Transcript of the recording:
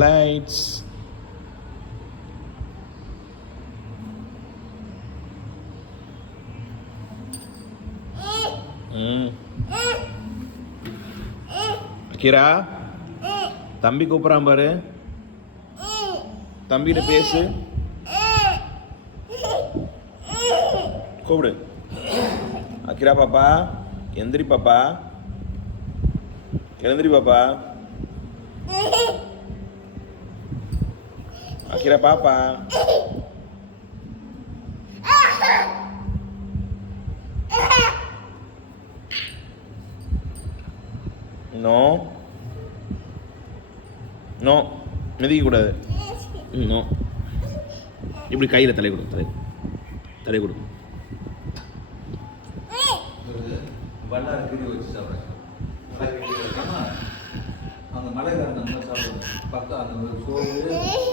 Lights. Akira, தம்பி கூப்பிட்றான் பாரு. தம்பிகிட்ட பேசு. கூப்பிடு. அகிரா பாப்பா, எந்திரி பாப்பா, எழுந்திரி பாப்பா. அகிரா பாப்பா. நோ நோ, மிதிக்க கூடாது. நோ. இப்படி கையில் தலை கொடு, தலை கொடு. அந்த மலைக்காரன் சாப்பிடுவோம் பக்கம் அந்த சோறு